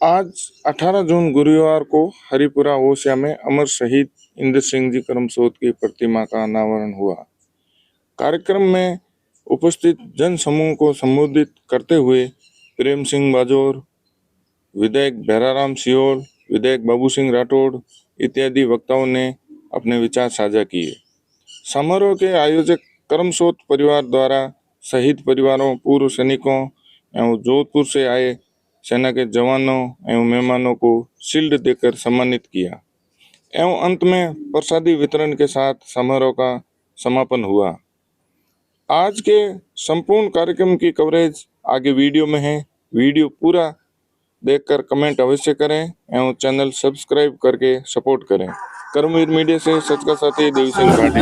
आज 18 जून गुरुवार को हरिपुरा ओसिया में अमर शहीद इंद्र सिंह जी करमसोत की प्रतिमा का अनावरण हुआ। कार्यक्रम में उपस्थित जन समूह को संबोधित करते हुए प्रेम सिंह बाजोर, विधायक भैराराम सियोल, विधायक बाबू सिंह राठौड़ इत्यादि वक्ताओं ने अपने विचार साझा किए। समारोह के आयोजक करमसोत परिवार द्वारा शहीद परिवारों, पूर्व सैनिकों एवं जोधपुर से आए सेना के जवानों एवं मेहमानों को शील्ड देकर सम्मानित किया एवं अंत में प्रसादी वितरण के साथ समारोह का समापन हुआ। आज के संपूर्ण कार्यक्रम की कवरेज आगे वीडियो में है। वीडियो पूरा देखकर कमेंट अवश्य करें एवं चैनल सब्सक्राइब करके सपोर्ट करें। कर्मवीर मीडिया से सच का साथी देवी सिंह भाटी।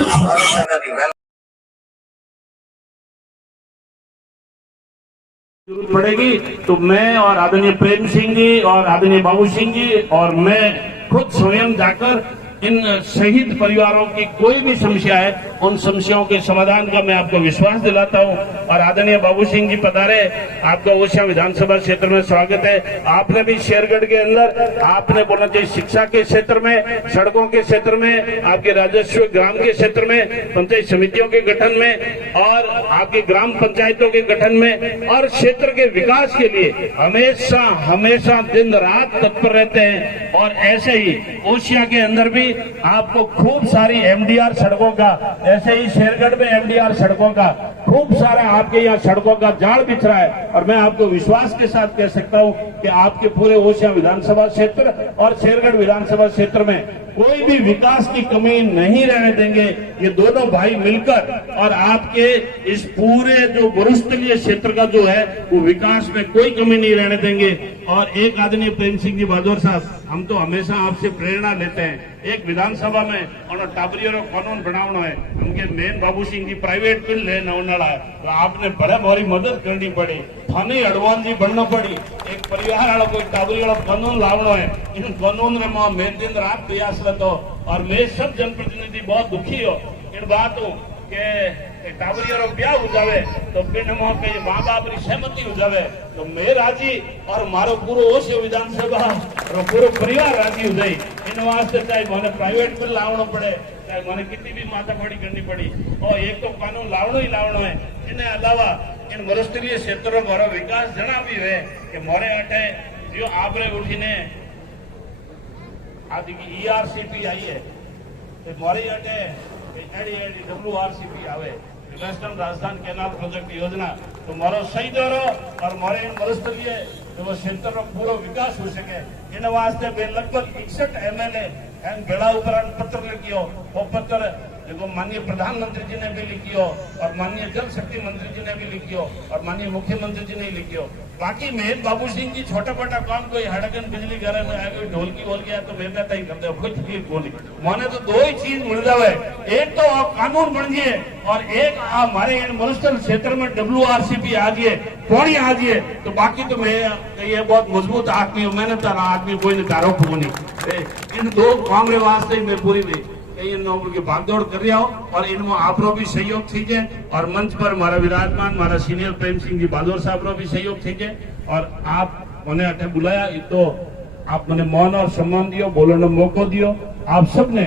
जरूरत पड़ेगी तो मैं और आदरणीय प्रेम सिंह जी और आदरणीय बाबू सिंह जी और मैं खुद स्वयं जाकर इन शहीद परिवारों की कोई भी समस्या है उन समस्याओं के समाधान का मैं आपको विश्वास दिलाता हूं। और आदरणीय बाबू सिंह जी पधारे, आपका ओसिया विधानसभा क्षेत्र में स्वागत है। आपने भी शेरगढ़ के अंदर आपने बोलना चाहिए शिक्षा के क्षेत्र में, सड़कों के क्षेत्र में, आपके राजस्व ग्राम के क्षेत्र में, पंचायत समितियों के गठन में और आपके ग्राम पंचायतों के गठन में और क्षेत्र के विकास के लिए हमेशा हमेशा दिन रात तत्पर रहते हैं। और ऐसे ही ओसिया के अंदर भी आपको खूब सारी एमडीआर सड़कों का, ऐसे ही शेरगढ़ में एमडीआर सड़कों का खूब सारा आपके यहाँ सड़कों का जाल बिछ रहा है। और मैं आपको विश्वास के साथ कह सकता हूं कि आपके पूरे ओसिया विधानसभा क्षेत्र और शेरगढ़ विधानसभा क्षेत्र में कोई भी विकास की कमी नहीं रहने देंगे। ये दोनों भाई मिलकर और आपके इस पूरे जो गुरुस्थलीय क्षेत्र का जो है वो विकास में कोई कमी नहीं रहने देंगे। और एक आदरणीय प्रेम सिंह जी बाजोर साहब, हम तो हमेशा आपसे प्रेरणा लेते हैं। एक विधानसभा में और टाबरियों कानून बनावना है, उनके मेन बाबू सिंह जी प्राइवेट बिल लेना होना है तो आपने बड़े भारी मदद करनी पड़ी, थाने अडवान जी बनना पड़ी। एक परिवार वाला कोई टाबरी वाला कानून लावना है, इन कानून में मैं दिन रात प्रयास रहता हूँ। और मैं सब जनप्रतिनिधि बहुत दुखी हो इन बातों के टाबरियों ब्याह हो जावे तो पिंड में कई माँ बाप की सहमति हो जावे तो मैं राजी और मारो पूरो ओसिया विधानसभा और पूरो परिवार राजी हो जाए। इन वास्ते चाहे मैंने प्राइवेट बिल लावना पड़े, चाहे मैंने कितनी भी माथापड़ी करनी पड़ी, और एक तो कानून लावनो ही लावनो है। इन्हें अलावा इन मरुस्थलीय क्षेत्रों मारो विकास जना भी है कि मोरे अटे जो आपरे उठीने आदि की ERCP आई है तो मोरे अटे WRCP आवे वेस्टर्न राजस्थान कैनाल प्रोजेक्ट योजना तो मारो सही दौरो और मारे इन मरुस्थलीय जो क्षेत्र में पूरा विकास हो सके इन वास्ते बे लगभग 61 MLA एंड बेड़ा उपरांत पत्र लिखियो। वो पत्र जो माननीय प्रधानमंत्री जी ने भी लिखियो और माननीय जल शक्ति मंत्री जी ने भी लिखियो और माननीय मुख्यमंत्री जी ने लिखियो। बाकी मेन बाबू सिंह जी छोटा मोटा काम कोई हड़कन बिजली घर में आया, कोई ढोलकी बोल गया तो मेरे तय करते हो कुछ भी बोली माने तो दो ही चीज मिल जावे, एक तो आप कानून बन जाए और एक हमारे मरुस्थल क्षेत्र में WRCP आ जाए, पौड़ी आ जाए तो बाकी तो मैं ये बहुत मजबूत आदमी हूँ, मैंने तारा आदमी कोई नहीं तारो नहीं। इन दो काम रे वास्ते मैं पूरी की भागदौड़ कर रहा हूँ और इनमें आप भी सहयोग थीजे और मंच पर हमारा विराजमान हमारा सीनियर प्रेम सिंह जी बाजोर साहब भी सहयोग थीजे। और आप मैंने अटे बुलाया तो आप मैंने मौन और सम्मान दियो, बोलने मौको दियो। आप सबने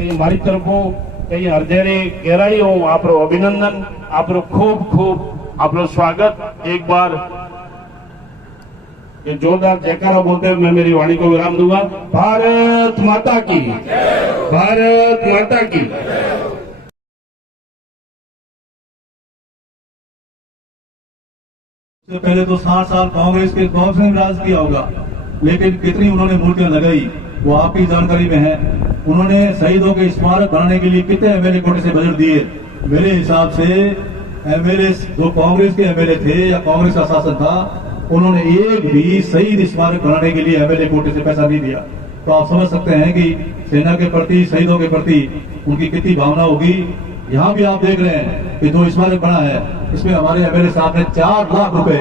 हमारी तरफों कहीं हृदय गहराई हो आप अभिनंदन, आप खूब खूब आप स्वागत। एक बार ये जोरदार जयकारा बोलते हुए मैं मेरी वाणी को विराम दूंगा। भारत माता की, भारत माता की। सबसे पहले तो 60 साल कांग्रेस ने राज किया होगा, लेकिन कितनी उन्होंने मूर्तियां लगाई वो आपकी जानकारी में है। उन्होंने शहीदों के स्मारक बनाने के लिए कितने MLA कोटे से बजट दिए। मेरे हिसाब से MLA जो कांग्रेस के MLA थे या कांग्रेस का शासन था उन्होंने एक भी शहीद स्मारक बनाने के लिए MLA कोटे से पैसा नहीं दिया। तो आप समझ सकते हैं कि सेना के प्रति, शहीदों के प्रति उनकी कितनी भावना होगी। यहाँ भी आप देख रहे हैं कि जो स्मारक बना है इसमें हमारे MLA साहब ने 4 लाख रुपए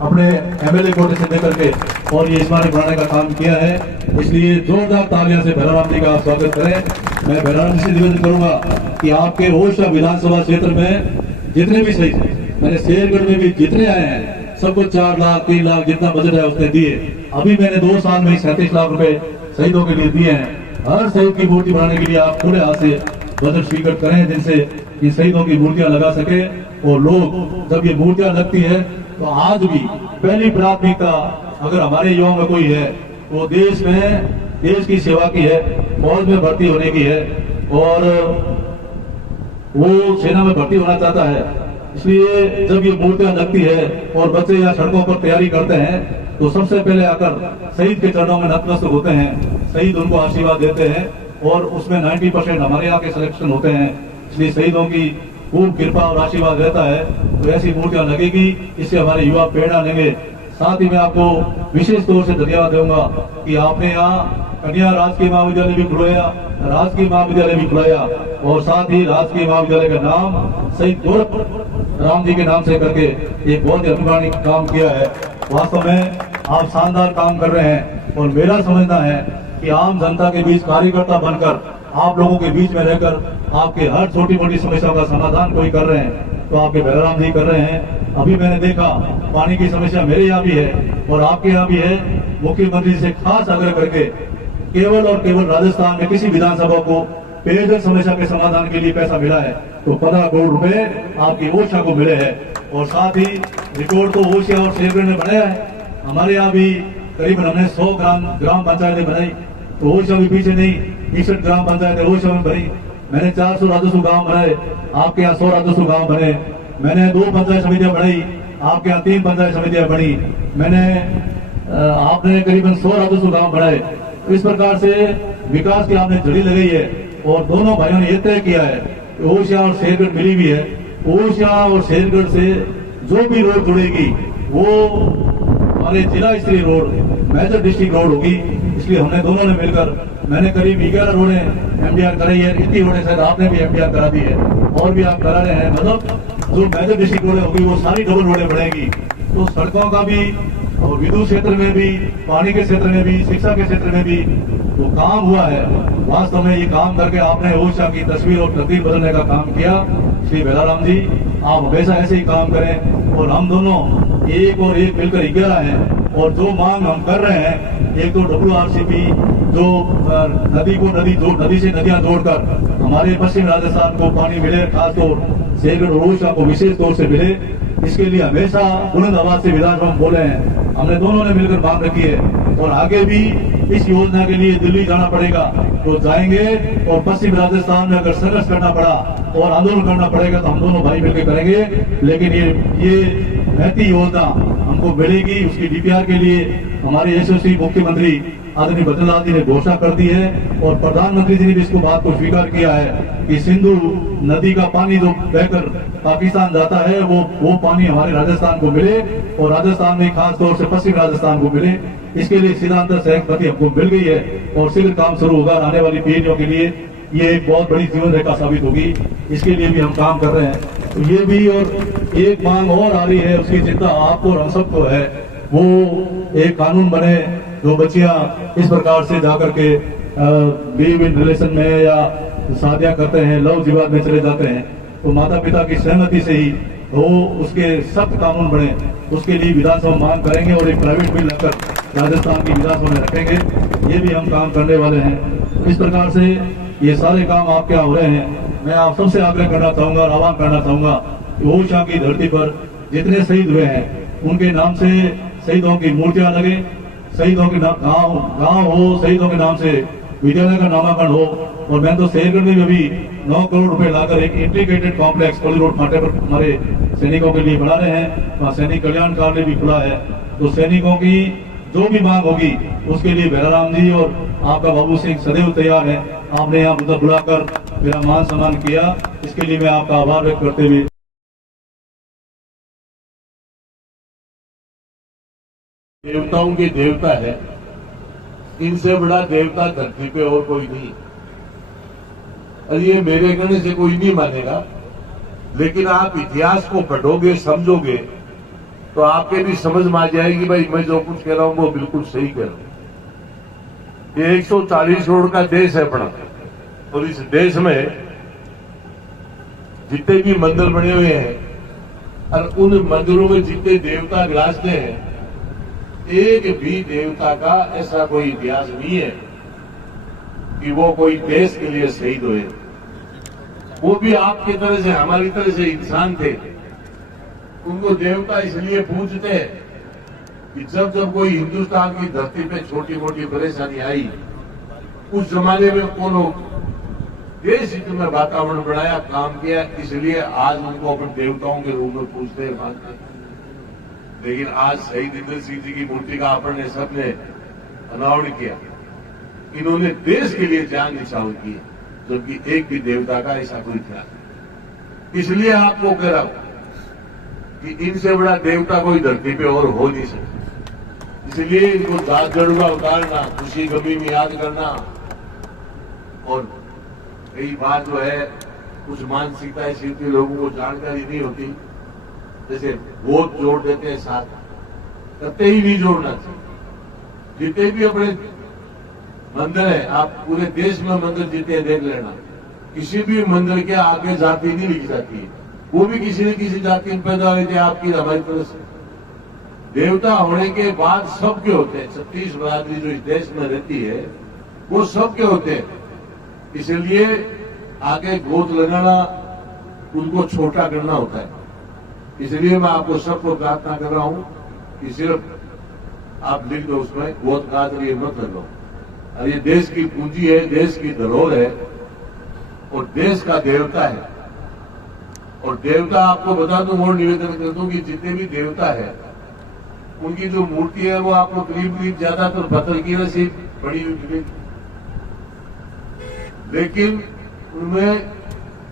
अपने MLA कोटे से देकर के और ये स्मारक बनाने का काम किया है। इसलिए जोरदार तालियां से भैराराम जी का स्वागत करें। मैं भैराराम जी से निवेदन करूंगा कि आपके ओसिया विधानसभा क्षेत्र में जितने भी शहीद, मैंने शेरगढ़ में भी जितने आए हैं सबको 4 लाख 3 लाख जितना बजट है उसने दिए। अभी मैंने 2 साल में 37 लाख रुपए शहीदों के लिए दिए हैं। हर शहीद की मूर्ति बनाने के लिए आप पूरे हाथ से बजट स्वीकृत करें, जिनसे ये शहीदों की मूर्तियां लगा सके। और लोग जब ये मूर्तियां लगती है तो आज भी पहली प्राथमिकता अगर हमारे युवाओं में कोई है वो देश की सेवा की है, फौज में भर्ती होने की है और वो सेना में भर्ती होना चाहता है। इसलिए जब ये मूर्तियां लगती है और बच्चे यहाँ सड़कों पर तैयारी करते हैं तो सबसे पहले आकर शहीद के चरणों में नतमस्तक होते हैं, शहीद उनको आशीर्वाद देते हैं और उसमें 90% हमारे यहाँ के सिलेक्शन होते हैं। इसलिए शहीदों की खूब कृपा और आशीर्वाद रहता है। तो ऐसी मूर्तियां लगेगी, इससे हमारे युवा प्रेरणा लेंगे। साथ ही मैं आपको विशेष तौर से धन्यवाद दूंगा कि आपने यहाँ कन्या राजकीय महाविद्यालय भी खुलवाया, राजकीय महाविद्यालय भी खुलवाया और साथ ही राजकीय महाविद्यालय का नाम शहीद गोरख राम जी के नाम से करके एक बहुत ही अभिमानी काम किया है। वास्तव में आप शानदार काम कर रहे हैं और मेरा समझना है कि आम जनता के बीच कार्यकर्ता बनकर आप लोगों के बीच में रहकर आपके हर छोटी मोटी समस्या का समाधान कोई कर रहे हैं तो आपके बलराम जी कर रहे हैं। अभी मैंने देखा पानी की समस्या मेरे यहाँ भी है और आपके यहाँ भी है। मुख्यमंत्री से खास आग्रह करके केवल और केवल राजस्थान में किसी विधानसभा को पेयजल समस्या के समाधान के लिए पैसा मिला है तो 15 करोड़ रुपए आपकी ओशा को मिले हैं। और साथ ही रिकॉर्ड तो ओशा और शेरगढ़ ने बनाया है। हमारे यहाँ भी करीबन हमने 100 ग्राम पंचायतें बनाई तो ओशा भी पीछे नहीं, 61 ग्राम पंचायतें ओशा में बनी। मैंने 400 राजस्व गांव बनाए, आपके यहाँ 100 राजस्व गांव बने। मैंने 2 पंचायत समितियां बनाई, आपके यहाँ 3 पंचायत समितियां बनी। आपने करीबन 100 राजस्व गांव बनाए। इस प्रकार से विकास की आपने जड़ी लगाई है और दोनों भाइयों ने यह तय किया है कि ओशा और शेरगढ़ मिली भी है। ओशा और शेरगढ़ से जो भी रोड जुड़ेगी वो हमारे जिला स्तरीय रोड, मेजर डिस्ट्रिक्ट रोड होगी। इसलिए हमने दोनों ने मिलकर, मैंने करीब 11 रोडें एमडीआर कराई है, इतनी रोडें शायद आपने भी एमडीआर करा दी है और भी आप करा रहे हैं। मतलब जो मेजर डिस्ट्रिक्ट रोडें होगी वो सारी डबल रोडें बढ़ेगी। तो सड़कों का भी और विद्युत क्षेत्र में भी, पानी के क्षेत्र में भी, शिक्षा के क्षेत्र में भी वो काम हुआ है। वास्तव में ये काम करके आपने ओशा की तस्वीर और तकदीर बदलने का काम किया। श्री बेलाराम जी, आप हमेशा ऐसे ही काम करें और हम दोनों एक और एक मिलकर 11 हैं और जो मांग हम कर रहे हैं, एक तो WRCP जो नदी से नदियां जोड़कर हमारे पश्चिम राजस्थान को पानी मिले, खासतौर शेरगढ़ और ओशा को विशेष तौर से मिले, इसके लिए हमेशा बुलंद आवाज से विधानसभा में बोले हैं। हमने दोनों ने मिलकर मांग रखी है और आगे भी इस योजना के लिए दिल्ली जाना पड़ेगा तो जाएंगे और पश्चिम राजस्थान में अगर संघर्ष करना पड़ा और आंदोलन करना पड़ेगा तो हम दोनों भाई मिलकर करेंगे। लेकिन ये महती योजना हमको मिलेगी। उसकी DPR के लिए हमारे यशस्वी मुख्यमंत्री आदरणीय बद्रीलाल जी ने घोषणा कर दी है और प्रधानमंत्री जी ने भी इसको बात को स्वीकार किया है कि सिंधु नदी का पानी जो बहकर पाकिस्तान जाता है वो पानी हमारे राजस्थान को मिले और राजस्थान में खास तौर से पश्चिम राजस्थान को मिले। इसके लिए सिद्धांत सहमति हमको मिल गई है और शीघ्र काम शुरू होगा। आने वाली पीढ़ियों के लिए ये एक बहुत बड़ी जीवन रेखा साबित होगी। इसके लिए भी हम काम कर रहे हैं। तो ये भी और एक मांग और आ रही है, उसकी चिंता आपको और हम सबको है। वो एक कानून बने जो बच्चियां इस प्रकार से जाकर के लिव इन रिलेशन में या शादियां करते हैं, लव विवाद में चले जाते हैं, तो माता पिता की सहमति से ही वो उसके सख्त कानून बने। उसके लिए विधानसभा मांग करेंगे और एक प्राइवेट बिल लाकर राजस्थान की विधानसभा में रखेंगे। ये भी हम काम करने वाले हैं। इस प्रकार से ये सारे काम आपके यहाँ हो रहे हैं। मैं आप सबसे आग्रह करना चाहूंगा और आह्वान करना चाहूंगा कि ओशा की धरती पर जितने शहीद हुए हैं उनके नाम से शहीदों की मूर्तियां लगे, शहीदों के गांव हो, शहीदों के नाम से विद्यालय का नामाकरण हो। और मैं तो शेरगढ़ में भी 9 करोड़ रुपए लाकर एक इंटीग्रेटेड कॉम्प्लेक्स कोली रोड फाटे पर हमारे सैनिकों के लिए बना रहे हैं। वहाँ सैनिक कल्याण कार्यालय भी खुला है। तो सैनिकों की जो भी मांग होगी उसके लिए बेलाराम जी और आपका बाबू सिंह सदैव तैयार है। आपने यहाँ मुद्दा बुलाकर मेरा मान सम्मान किया, इसके लिए मैं आपका आभार व्यक्त करते हुए देवताओं के देवता है, इनसे बड़ा देवता धरती पे और कोई नहीं। और ये मेरे कहने से कोई नहीं मानेगा, लेकिन आप इतिहास को पढ़ोगे, समझोगे तो आपके भी समझ में आ जाएगी भाई मैं जो कुछ कह रहा हूं वो बिल्कुल सही कह रहा हूं। ये 140 करोड़ का देश है अपना और इस देश में जितने भी मंदिर बने हुए हैं और उन मंदिरों में जितने देवता विराजते हैं, एक भी देवता का ऐसा कोई इतिहास नहीं है कि वो कोई देश के लिए शहीद हुए। वो भी आपकी तरह से, हमारी तरह से इंसान थे। उनको देवता इसलिए पूजते हैं कि जब जब कोई हिंदुस्तान की धरती पे छोटी मोटी परेशानी आई, उस जमाने में कौन लोग देश हित में वातावरण बनाया, काम किया, इसलिए आज उनको अपने देवताओं के रूप में पूजते हैं, मानते हैं। लेकिन आज शहीद इंद्र सिंह जी की मूर्ति का अपन ने सबने अनावरण किया। इन्होंने देश के लिए जान न्यौछावर की, जबकि एक भी देवता का ऐसा कोई था। इसलिए आपको कह रहा हूं कि इनसे बड़ा देवता कोई धरती पे और हो नहीं सकता। इसलिए इनको दांत जड़ुआ उतारना, खुशी गमी में याद करना, और कई बार जो है कुछ मानसिकता ऐसी होती, लोगों को जानकारी नहीं होती, जैसे गोद जोड़ देते हैं साथ, कतई ही नहीं जोड़ना चाहिए। जितने भी अपने मंदिर है, आप पूरे देश में मंदिर जितने देख लेना, किसी भी मंदिर के आगे जाति नहीं लिखी जाती है। वो भी किसी न किसी जाति में पैदा हुए थे, आपकी हमारी तरह से। देवता होने के बाद सबके होते हैं। 36 बिरादरी जो इस देश में रहती है वो सबके होते हैं। इसलिए आगे गोद लगाना, उनको छोटा करना होता है। इसलिए मैं आपको सबको प्रार्थना कर रहा हूं कि सिर्फ आप लिख दो उसमें गोद गाद ये मत लगाओ। और ये देश की पूंजी है, देश की धरोहर है और देश का देवता है। और देवता आपको बता दूं और निवेदन करता हूं कि जितने भी देवता है उनकी जो मूर्ति है वो आपको करीब करीब ज्यादातर पत्थर की वजह से बड़ी हुई मिलेगी। लेकिन उनमें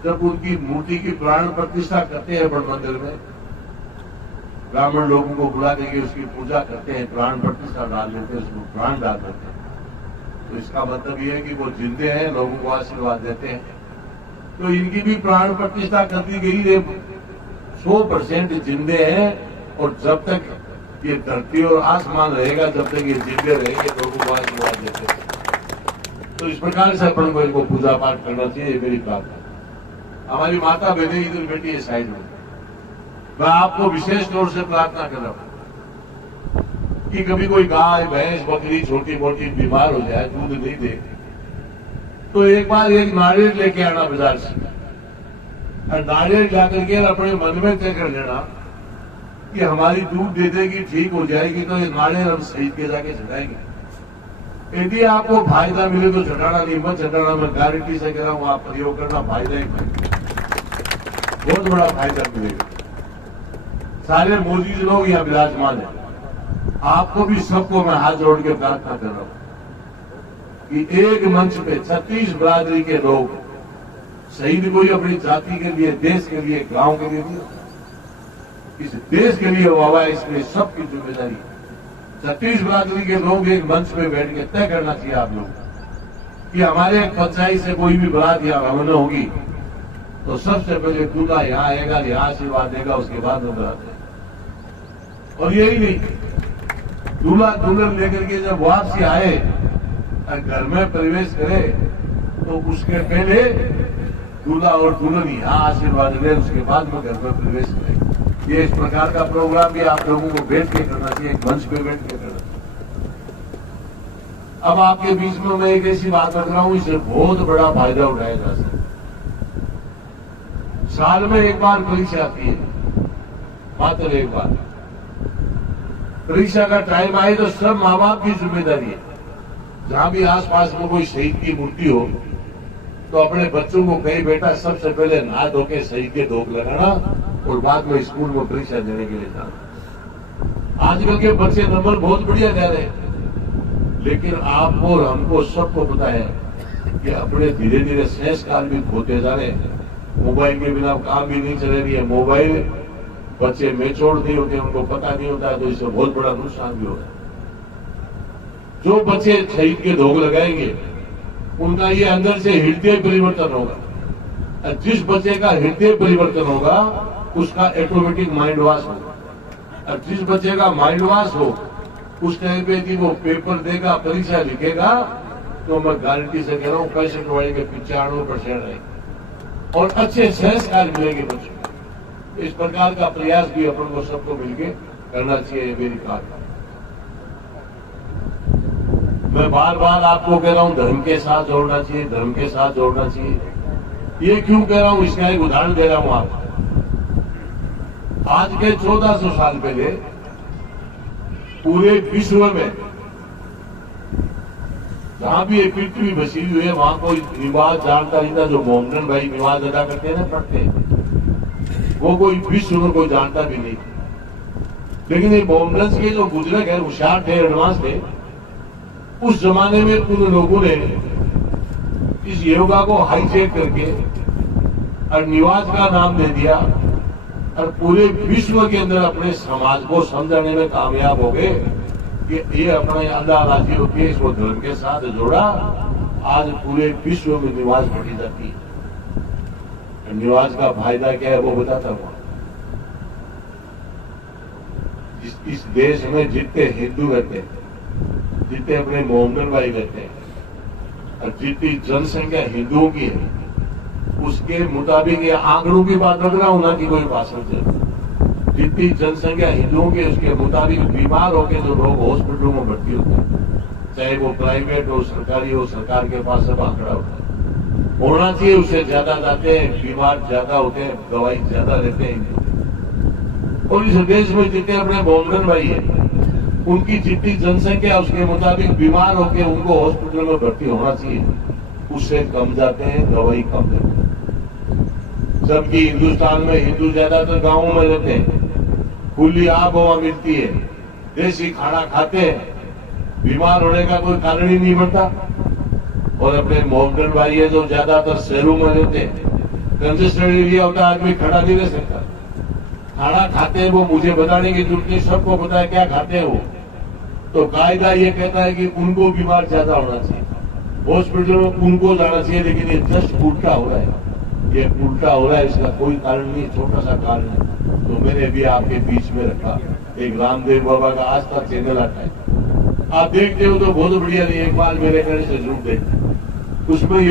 जब उनकी मूर्ति की प्राण प्रतिष्ठा करते हैं बड़ मंदिर में, ब्राह्मण लोगों को बुला करके उसकी पूजा करते हैं, प्राण प्रतिष्ठा डाल लेते हैं, उसको प्राण डाल देते हैं, तो इसका मतलब ये है कि वो जिंदे हैं, लोगों को आशीर्वाद देते हैं। तो इनकी भी प्राण प्रतिष्ठा कर दी गई है, 100% जिंदे हैं। और जब तक ये धरती और आसमान रहेगा, जब तक ये जिंदे रहेंगे, लोगों को आशीर्वाद देते हैं। तो इस प्रकार से अपन को इनको पूजा पाठ करना चाहिए, ये मेरी प्रार्थना। हमारी माता बहनें इधर बैठी है साइड में, मैं आपको विशेष तौर से प्रार्थना कर रहा हूं कि कभी कोई गाय भैंस बकरी छोटी मोटी बीमार हो जाए, दूध नहीं दे, तो एक बार एक नारियल लेके आना बाजार से, और नारियल जाकर के अपने मन में तय कर लेना कि हमारी दूध दे देगी, ठीक हो जाएगी, तो ये नारियल हम शहीद के जाके चढ़ाएंगे। यदि आपको फायदा मिले तो चढ़ाना, नहीं मत चढ़ाना। मैं गारंटी से कह रहा हूं, आप प्रयोग करना, फायदा ही फायदा, बहुत बड़ा फायदा मिलेगा। सारे मोदी लोग यहाँ विराजमान है, आपको भी सबको मैं हाथ जोड़ के प्रार्थना कर रहा हूं कि एक मंच पे 36 बिरादरी के लोग शहीद कोई अपनी जाति के लिए, देश के लिए, गांव के लिए नहीं, इस देश के लिए हुआ है, इसमें सबकी जिम्मेदारी। 36 बिरादरी के लोग एक मंच पे बैठ के तय करना चाहिए आप लोग कि हमारे पंचायत से कोई भी बारात या रवाना होगी तो सबसे पहले दूल्हा यहाँ आएगा, यहाँ आशीर्वाद देगा, उसके बाद में बारात है। और यही नहीं, दूल्हा दुल्हन लेकर के जब वापसी आए और घर में प्रवेश करे तो उसके पहले दूल्हा और दुल्हन यहाँ आशीर्वाद ले, उसके बाद में घर में प्रवेश करे। ये इस प्रकार का प्रोग्राम भी आप लोगों को बैठ के करना चाहिए, एक मंच पे बैठ के करना चाहिए। अब आपके बीच में मैं एक ऐसी बात रख रहा हूं, इससे बहुत बड़ा फायदा उठाया जा सकता है। साल में एक बार परीक्षा आती है, मात्र एक बार। परीक्षा का टाइम आए तो सब माँ बाप की जिम्मेदारी है, जहां भी आसपास में कोई शहीद की मूर्ति हो तो अपने बच्चों को कहे, बेटा सबसे पहले नहा धो के शहीद के धोख लगाना और बाद में स्कूल में परीक्षा देने के लिए जाना। आजकल के बच्चे नंबर बहुत बढ़िया दे रहे हैं, लेकिन आपको और हमको सबको पता है कि अपने धीरे धीरे संस्कार भी खोते जा रहे हैं। मोबाइल के बिना काम भी नहीं चल रही है। मोबाइल बच्चे मेच्योर नहीं होते, उनको पता नहीं होता है, तो इससे बहुत बड़ा नुकसान भी होता है। जो बच्चे शहीद के धोख लगाएंगे उनका ये अंदर से हृदय परिवर्तन होगा, और जिस बच्चे का हृदय परिवर्तन होगा उसका ऑटोमेटिक माइंड वॉश होगा, और जिस बच्चे का माइंड वॉश हो उस टाइम पे यदि वो पेपर देगा, परीक्षा लिखेगा, तो मैं गारंटी से कह रहा हूं 65 के 95% रहेंगे और अच्छे संस्कार मिलेंगे बच्चों। इस प्रकार का प्रयास भी अपन को सबको मिलकर करना चाहिए। मेरी बात मैं बार बार आपको कह रहा हूं, धर्म के साथ जोड़ना चाहिए, धर्म के साथ जोड़ना चाहिए। ये क्यों कह रहा हूं, इसका एक उदाहरण दे रहा हूं आपको। आज के 1400 साल पहले पूरे विश्व में जहां भी ये पृथ्वी बसी हुई है वहां कोई रिवाज जानकारी था, जो मोहम्मदन भाई रिवाज अदा करते हैं ना, पढ़ते, वो कोई विश्व में कोई जानता भी नहीं। लेकिन ये मोहम्मदन के जो बुजुर्ग है, होशियार थे, एडवांस थे, उस जमाने में उन लोगों ने इस योगा को हाईजेक करके और निवाज का नाम दे दिया और पूरे विश्व के अंदर अपने समाज को समझाने में कामयाब हो गए कि ये अपने अल्लाह राज्यों के इसको धर्म के साथ जोड़ा। आज पूरे विश्व में निवाज पढ़ी जाती है। निवाज का फायदा क्या है वो बताता हूं। इस देश में जितने हिंदू रहते हैं, जितने अपने मोहम्मदन भाई रहते हैं और जितनी जनसंख्या हिंदुओं की है, उसके मुताबिक ये आंकड़ों की बात रख रहा हूं, ना कि कोई भाषण से। जितनी जनसंख्या हिंदुओं की, उसके मुताबिक बीमार होकर जो लोग हॉस्पिटलों में भर्ती होते हैं, चाहे वो प्राइवेट हो, सरकारी हो, सरकार के पास सब आंकड़ा होता है, होना चाहिए। उससे ज्यादा जाते हैं, बीमार ज्यादा होते हैं, दवाई ज्यादा लेते हैं। और इस देश में जितने अपने मोहम्मदन भाई है, उनकी जितनी जनसंख्या, उसके मुताबिक बीमार होकर उनको हॉस्पिटल में भर्ती होना चाहिए, उससे कम जाते हैं, दवाई कम देते हैं। जबकि हिंदुस्तान में हिंदू ज्यादातर गांवों में रहते हैं, खुली आब हवा मिलती है, देसी खाना खाते हैं, बीमार होने का कोई कारण ही नहीं बनता। और अपने मोहम्मदन भाई है जो ज्यादातर शहरों में रहते हैं, कंजेस्टेड एरिया होता है, आदमी खड़ा नहीं रह सकता। खाना खाते हैं वो मुझे बताने की जरूरत नहीं, सबको पता है क्या खाते हैं वो। तो कायदा ये कहता है कि उनको बीमार ज्यादा होना चाहिए, हॉस्पिटल में उनको जाना चाहिए, लेकिन ये जस्ट उल्टा हो रहा है। ये उल्टा हो रहा है, इसका कोई कारण नहीं, छोटा सा कारण है। तो मैंने भी आपके बीच में रखा, एक रामदेव बाबा का आज तक चैनल आता है, आप देखते हो तो बहुत बढ़िया नहीं, एक बार मेरे कहने से जरूर देख, उसमें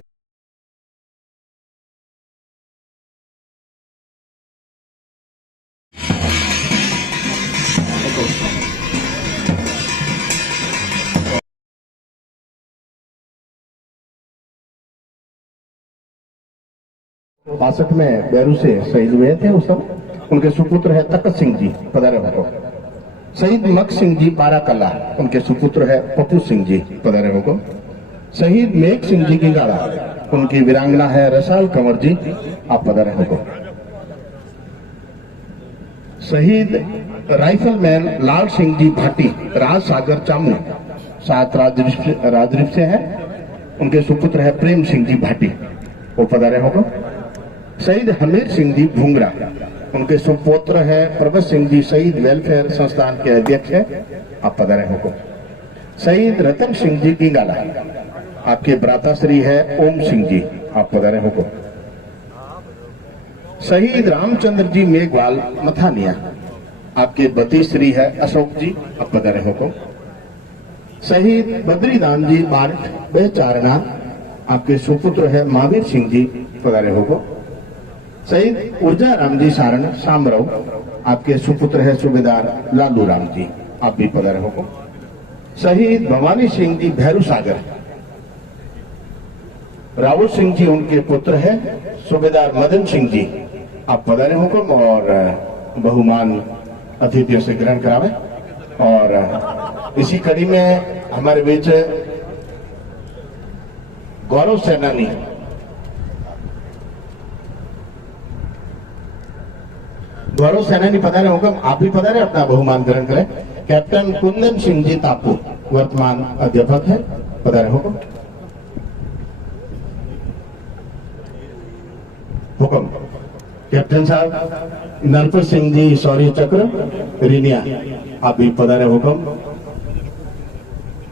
बासठ में बैरू से शहीद हुए थे उस समय। उनके सुपुत्र है तकत सिंह जी, पधारे हो। शहीद मक सिंह जी बाराकला, उनके सुपुत्र है पप्पू सिंह जी, पधारे हो। शहीद मेघ सिंह जी की गाड़ा, उनकी वीरांगना है रसाल कंवर जी, आप पधारे हो। शहीद राइफलमैन लाल सिंह जी भाटी, राज सागर चामू, सात राजरिप से है, उनके सुपुत्र है प्रेम सिंह जी भाटी, वो पधारे हो। शहीद हमीर सिंह जी भूंगरा, उनके सुपुत्र है प्रभत सिंह जी, शहीद वेलफेयर संस्थान के अध्यक्ष है, आप पधारे हो। शहीद रतन सिंह जी गिंगाला, आपके भ्राताश्री है ओम सिंह जी, आप पधारे हो। शहीद रामचंद्र जी मेघवाल मथानिया, आपके भतीश्री है अशोक जी, आप पधारे हो। शहीद बद्रीदान जी बार्ट बेचारणा, आपके सुपुत्र है महावीर सिंह जी, पधारे हो। शहीद ऊर्जा राम जी सारण सामरव, आपके सुपुत्र है सूबेदार लालू राम जी, आप भी पधारे हो। शहीद भवानी सिंह जी भैरू सागर, रावत सिंह जी उनके पुत्र है, सूबेदार मदन सिंह जी, आप पधारे हो और बहुमान अतिथियों से ग्रहण करावे। और इसी कड़ी में हमारे बीच गौरव सेनानी पधारे होगा, आप भी पधारे, अपना बहुमान ग्रहण करें। कैप्टन कुंदन सिंह जी तापू, वर्तमान अध्यापक है, पधारे होगा। हुक्म कैप्टन साहब नरपत सिंह जी शौर्य चक्र रिनिया, आप भी पधारे हुक्म।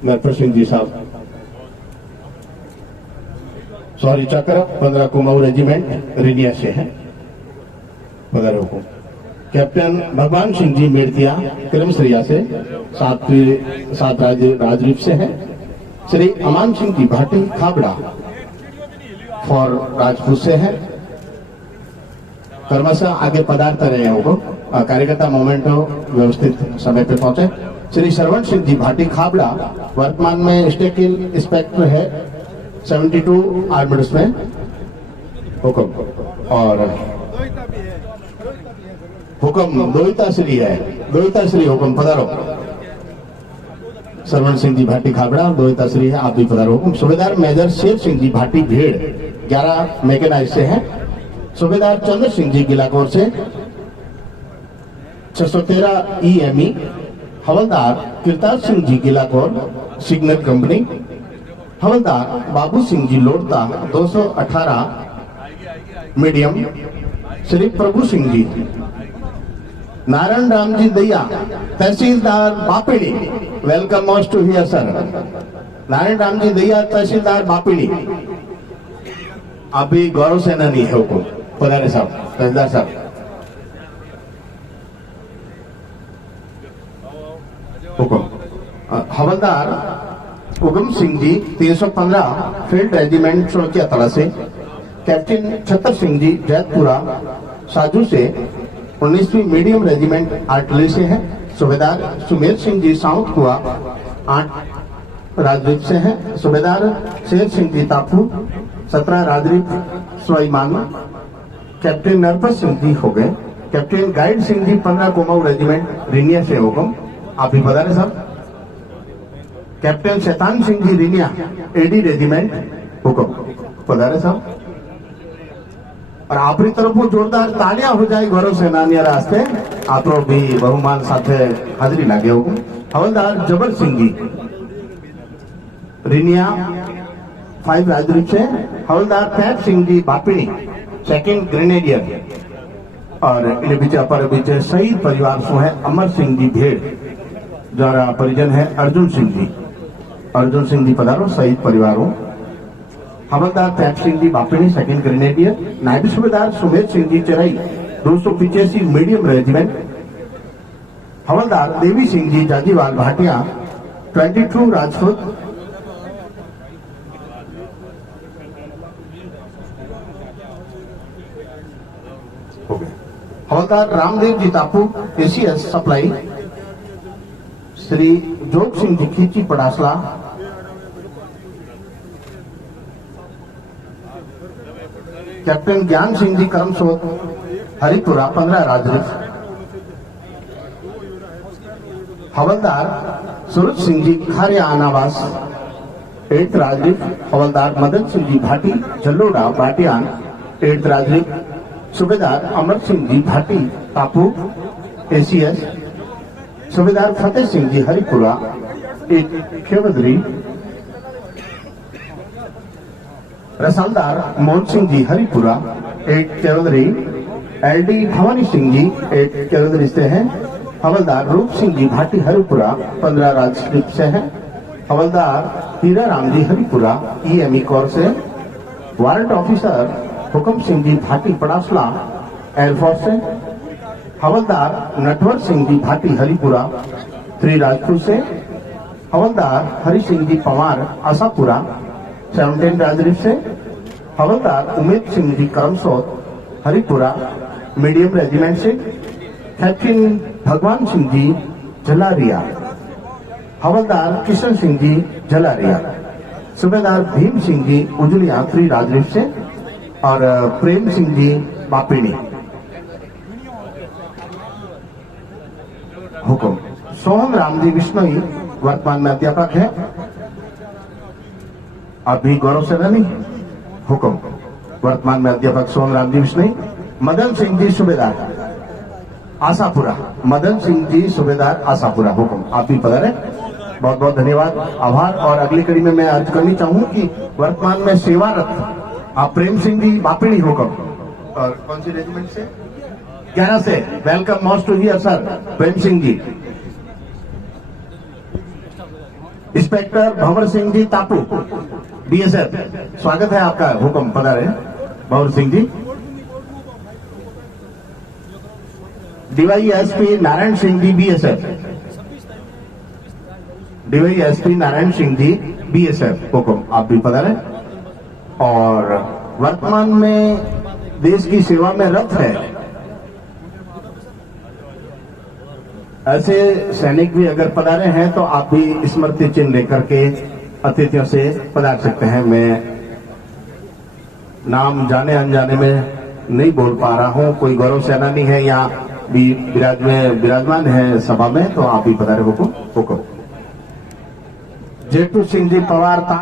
नरपत सिंह जी साहब शौर्य चक्र 15 कुमाऊं रेजिमेंट रिनिया से है, पधारे हुक्म। कैप्टन भगवान सिंह जी मेड़तिया क्रमश्रिया से, सात राजरीप से है। श्री अमान सिंह जी भाटी खाबड़ा फॉर राजपूत से है। क्रमशः आगे पधारते रहे होगा। कार्यकर्ता मोमेंटो व्यवस्थित समय पे पहुंचे। श्री श्रवण सिंह जी भाटी खाबड़ा वर्तमान में स्टेट इंस्पेक्टर है 72 आर्मड्स में हुक्म, और हुक्म दोहिता श्री है, दोहिता श्री हुक्म पधारो। श्रवण सिंह जी भाटी खाबड़ा और दोहिता श्री है, आप भी पधारो हुक्म। सूबेदार मेजर शेर सिंह जी भाटी भीड़ 11 मैकेनाइज से हैं। सूबेदार चंद्र सिंह जी गिलाकोर से 613 EME। हवलदार किरतार सिंह जी गिलाकोर सिग्नल कंपनी। हवलदार बाबू सिंह जी लोड़ता 218 मीडियम। श्री प्रभु सिंह जी। नारायण राम जी दैया तहसीलदार Bapiri, welcome most to here sir. Narayan Ram ji Daiya तहसीलदार बापिड़ी, अभी गौरव सेनानी है हुकुम पधारे साहब, तहसीलदार साहब। हुकुम हवलदार उगम सिंह जी 315 फील्ड रेजिमेंट चौकिया तला से। कैप्टन छतर सिंह जी जैतपुरा साजू से 19वीं मीडियम रेजिमेंट आर्टिलरी से हैं। सूबेदार सुमेर सिंह जी साउथ कुआ 8 राजदीप से हैं। सूबेदार शेर सिंह जी तापू 17 राजदीप स्वाईमान। कैप्टन नरपत सिंह जी हो गए। Captain guide Singh ji 15 Kumaon regiment रिनिया से हुक्म, आप भी पधारे साहब। Captain Shaitan Singh ji रिनिया AD regiment हुक्म, पधारे साहब। और आपरी तरफ वो जोरदार तालियां हो जाए गौरव सेनानी रास्ते, आप लोग भी बहुमान साथे हाजिरी लागे हुकुम। हवलदार जबर सिंह जी रिनिया 5 राजदीप से। हवलदार pipe Singh ji बापिणी 2nd grenadier. और इन्हें बीचा पर बीचे शहीद परिवार सो है अमर सिंह जी भेड़, जरा परिजन है अर्जुन सिंह जी। अर्जुन सिंह जी पधारो शहीद परिवारों। हवलदार pipe Singh ji बापिणी 2nd grenadier. नायब सूबेदार सुमेर सिंह जी चराई 285 मीडियम रेजिमेंट। हवलदार देवी सिंह जी जाजीवाल भाटिया 22 राजपूत। हो गए। हवलदार रामदेव जी तापू ACS सप्लाई। श्री जोग सिंह जी खींची पड़ासला। कैप्टन ज्ञान सिंह जी करमसोत हरिपुरा 15 राजदीप। हवलदार सूरज सिंह जी खारिया अनावास 8th राजदीप। हवलदार मदन सिंह जी भाटी जल्लोड़ा भाटियान 8th राजदीप। सूबेदार अमर सिंह जी भाटी तापू ACS। सूबेदार Fateh Singh ji Haripura 1 खेवदरी। रसालदार Mohan Singh ji Haripura 8 cavalry. LD Bhavani Singh ji 8 cavalry से हैं। हवलदार रूप सिंह जी भाटी हरिपुरा 15 राजदीप से हैं। हवलदार हीरा राम जी हरिपुरा EME कोर से। वारंट ऑफिसर हुक्म सिंह जी भाटी पड़ासला एयरफोर्स से। हवलदार नटवर सिंह जी भाटी हरिपुरा 3 राजपूत से। हवलदार हरि सिंह जी पवार आशापुरा 17 राजदीप से। हवलदार उमेद सिंह जी करमसोत हरिपुरा मीडियम रेजिमेंट से। कैप्टन भगवान सिंह जी जलारिया। हवलदार किशन सिंह जी जलारिया। सूबेदार भीम सिंह जी उजलिया 3 राजदीप से। और प्रेम सिंह जी बापिणी। हुक्म सोहन राम जी बिश्नोई वर्तमान में अध्यापक है, अभी गौरव सेनानी। हुक्म वर्तमान में अध्यापक सोहन राम जी बिश्नोई। मदन सिंह जी सूबेदार आशापुरा। मदन सिंह जी सूबेदार आशापुरा। हुक्म आप भी पधारे, बहुत बहुत धन्यवाद, आभार। और अगली कड़ी में मैं अर्ज करनी चाहूँ कि वर्तमान में सेवारत आप प्रेम सिंह जी बापिणी हुक्म, और कौन सी रेजिमेंट से? 11 से। Welcome most to here sir Prem Singh ji. Inspector Bhanwar Singh ji Tapu BSF, स्वागत है आपका। हुक्म पधारे भंवर सिंह जी। DYSP Narayan Singh ji BSF। DYSP Narayan Singh ji BSF। हुक्म आप भी पधारे। और वर्तमान में देश की सेवा में रत है ऐसे सैनिक भी अगर पधारे हैं तो आप भी स्मृति चिन्ह लेकर के अतिथियों से पधार सकते हैं। मैं नाम जाने अनजाने में नहीं बोल पा रहा हूं, कोई गौरव सेनानी है यहाँ भी विराजमान है सभा में, तो आप भी पधारे हुकुम। जेठू सिंह जी पवार।